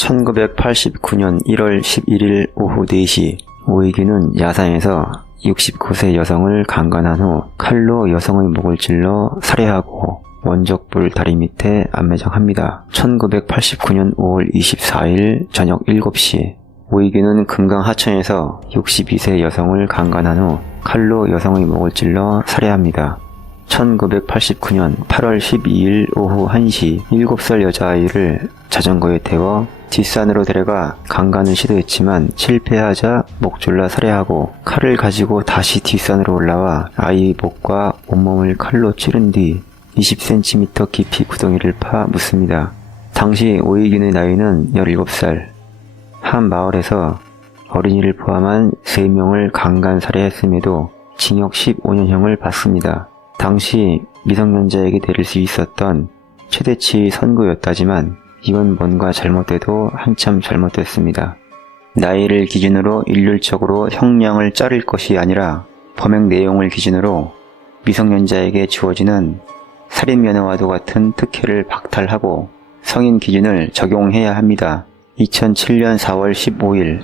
1989년 1월 11일 오후 4시 오이규는 야산에서 69세 여성을 강간한 후 칼로 여성의 목을 찔러 살해하고 원적불 다리 밑에 안매장합니다. 1989년 5월 24일 저녁 7시 오이규는 금강 하천에서 62세 여성을 강간한 후 칼로 여성의 목을 찔러 살해합니다. 1989년 8월 12일 오후 1시 7살 여자아이를 자전거에 태워 뒷산으로 데려가 강간을 시도했지만 실패하자 목 졸라 살해하고 칼을 가지고 다시 뒷산으로 올라와 아이의 목과 온몸을 칼로 찌른 뒤 20cm 깊이 구덩이를 파 묻습니다. 당시 오이균의 나이는 17살. 한 마을에서 어린이를 포함한 3명을 강간 살해했음에도 징역 15년형을 받습니다. 당시 미성년자에게 내릴 수 있었던 최대치 선고였다지만 이건 뭔가 잘못돼도 한참 잘못됐습니다. 나이를 기준으로 일률적으로 형량을 자를 것이 아니라 범행 내용을 기준으로 미성년자에게 주어지는 살인면허와도 같은 특혜를 박탈하고 성인 기준을 적용해야 합니다. 2007년 4월 15일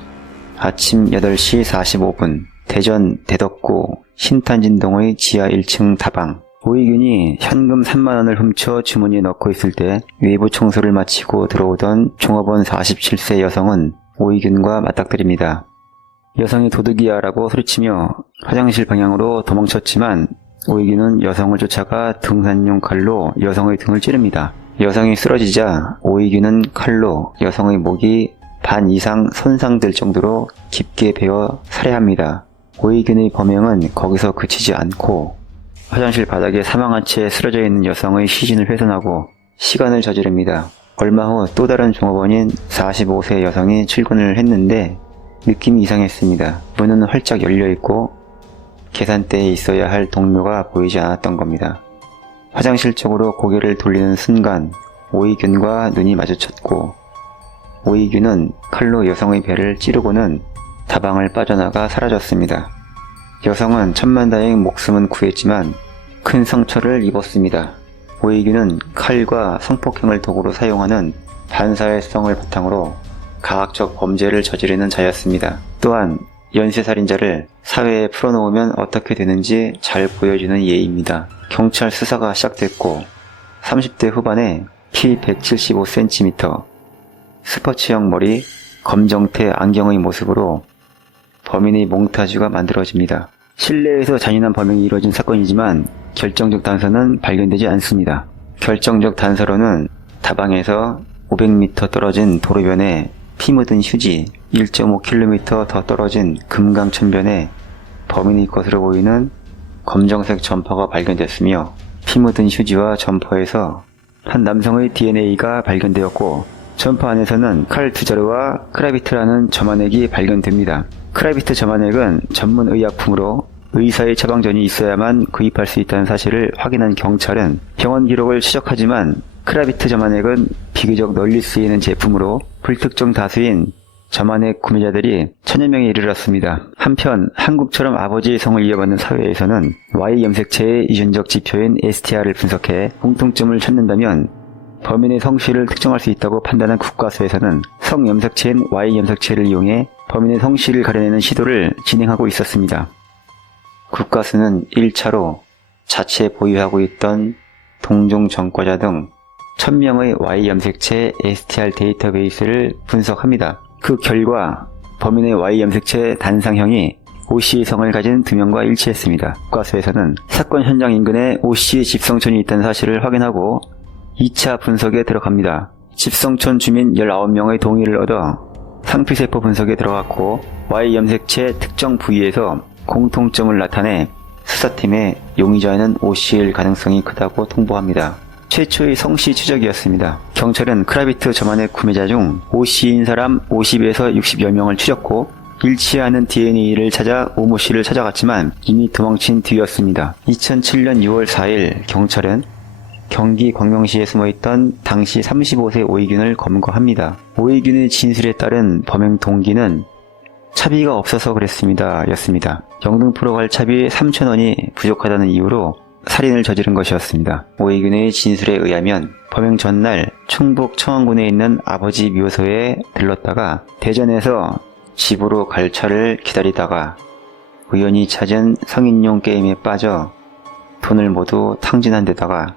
아침 8시 45분 대전 대덕구 신탄진동의 지하 1층 다방 오이균이 현금 3만원을 훔쳐 주머니에 넣고 있을 때 외부 청소를 마치고 들어오던 종업원 47세 여성은 오이균과 맞닥뜨립니다. 여성이 도둑이야 라고 소리치며 화장실 방향으로 도망쳤지만 오이균은 여성을 쫓아가 등산용 칼로 여성의 등을 찌릅니다. 여성이 쓰러지자 오이균은 칼로 여성의 목이 반 이상 손상될 정도로 깊게 베어 살해합니다. 오이균의 범행은 거기서 그치지 않고 화장실 바닥에 사망한 채 쓰러져 있는 여성의 시신을 훼손하고 시간을 저지릅니다. 얼마 후 또 다른 종업원인 45세 여성이 출근을 했는데 느낌이 이상했습니다. 문은 활짝 열려있고 계산대에 있어야 할 동료가 보이지 않았던 겁니다. 화장실 쪽으로 고개를 돌리는 순간 오이균과 눈이 마주쳤고 오이균은 칼로 여성의 배를 찌르고는 다방을 빠져나가 사라졌습니다. 여성은 천만다행 목숨은 구했지만 큰 상처를 입었습니다. 오이균은 칼과 성폭행을 도구로 사용하는 반사회성을 바탕으로 가학적 범죄를 저지르는 자였습니다. 또한 연쇄살인자를 사회에 풀어놓으면 어떻게 되는지 잘 보여주는 예입니다. 경찰 수사가 시작됐고 30대 후반에 키 175cm, 스포츠형 머리, 검정태 안경의 모습으로 범인의 몽타주가 만들어집니다. 실내에서 잔인한 범행이 이루어진 사건이지만 결정적 단서는 발견되지 않습니다. 결정적 단서로는 다방에서 500m 떨어진 도로변에 피 묻은 휴지, 1.5km 더 떨어진 금강천변에 범인의 것으로 보이는 검정색 점퍼가 발견됐으며 피 묻은 휴지와 점퍼에서 한 남성의 DNA가 발견되었고 점퍼 안에서는 칼 2자루와 크라비트라는 점안액이 발견됩니다. 크라비트 점안액은 전문 의약품으로 의사의 처방전이 있어야만 구입할 수 있다는 사실을 확인한 경찰은 병원 기록을 추적하지만 크라비트 점안액은 비교적 널리 쓰이는 제품으로 불특정 다수인 점안액 구매자들이 1000여 명에 이르렀습니다. 한편 한국처럼 아버지의 성을 이어받는 사회에서는 Y 염색체의 유전적 지표인 STR을 분석해 공통점을 찾는다면 범인의 성씨를 특정할 수 있다고 판단한 국가수에서는 성 염색체인 Y 염색체를 이용해 범인의 성씨를 가려내는 시도를 진행하고 있었습니다. 국가수는 1차로 자체 보유하고 있던 동종 전과자 등 1000명의 Y 염색체 STR 데이터베이스를 분석합니다. 그 결과 범인의 Y 염색체 단상형이 O씨의 성을 가진 2명과 일치했습니다. 국가수에서는 사건 현장 인근에 O씨의 집성촌이 있다는 사실을 확인하고 2차 분석에 들어갑니다. 집성촌 주민 19명의 동의를 얻어 상피세포 분석에 들어갔고 Y 염색체 특정 부위에서 공통점을 나타내 수사팀에 용의자는 O씨일 가능성이 크다고 통보합니다. 최초의 성씨 추적이었습니다. 경찰은 크라비트 점안액 구매자 중 O씨인 사람 50에서 60여 명을 추렸고 일치하는 DNA를 찾아 오모씨를 찾아갔지만 이미 도망친 뒤였습니다. 2007년 6월 4일 경찰은 경기 광명시에 숨어있던 당시 35세 오이균을 검거합니다. 오이균의 진술에 따른 범행 동기는 차비가 없어서 그랬습니다 였습니다. 영등포로 갈 차비 3,000원이 부족하다는 이유로 살인을 저지른 것이었습니다. 오해균의 진술에 의하면 범행 전날 충북 청원군에 있는 아버지 묘소에 들렀다가 대전에서 집으로 갈 차를 기다리다가 우연히 찾은 성인용 게임에 빠져 돈을 모두 탕진한 데다가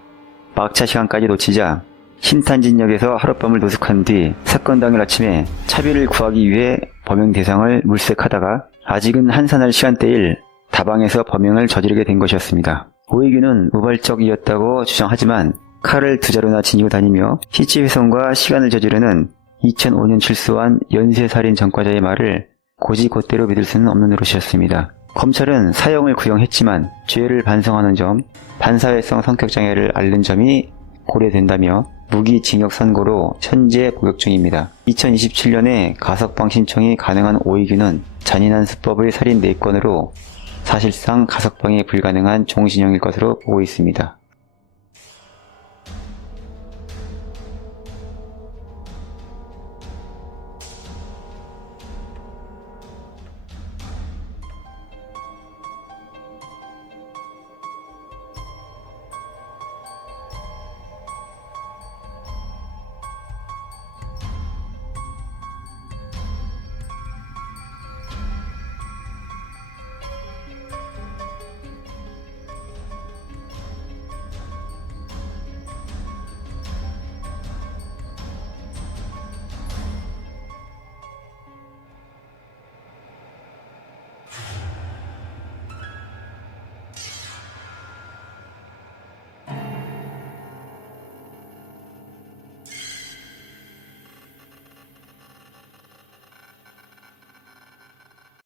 막차 시간까지 놓치자 신탄진역에서 하룻밤을 노숙한 뒤 사건 당일 아침에 차비를 구하기 위해 범행 대상을 물색하다가 아직은 한산할 시간대일 다방에서 범행을 저지르게 된 것이었습니다. 오해균은 우발적이었다고 주장하지만 칼을 두 자루나 지니고 다니며 시체 훼손과 시간을 저지르는 2005년 출소한 연쇄살인 전과자의 말을 고지곧대로 믿을 수는 없는 노릇이었습니다. 검찰은 사형을 구형했지만 죄를 반성하는 점, 반사회성 성격장애를 앓는 점이 고려된다며 무기징역 선고로 현재 복역 중입니다. 2027년에 가석방 신청이 가능한 오해균은 잔인한 수법의 살인 4건으로 사실상 가석방이 불가능한 종신형일 것으로 보고 있습니다.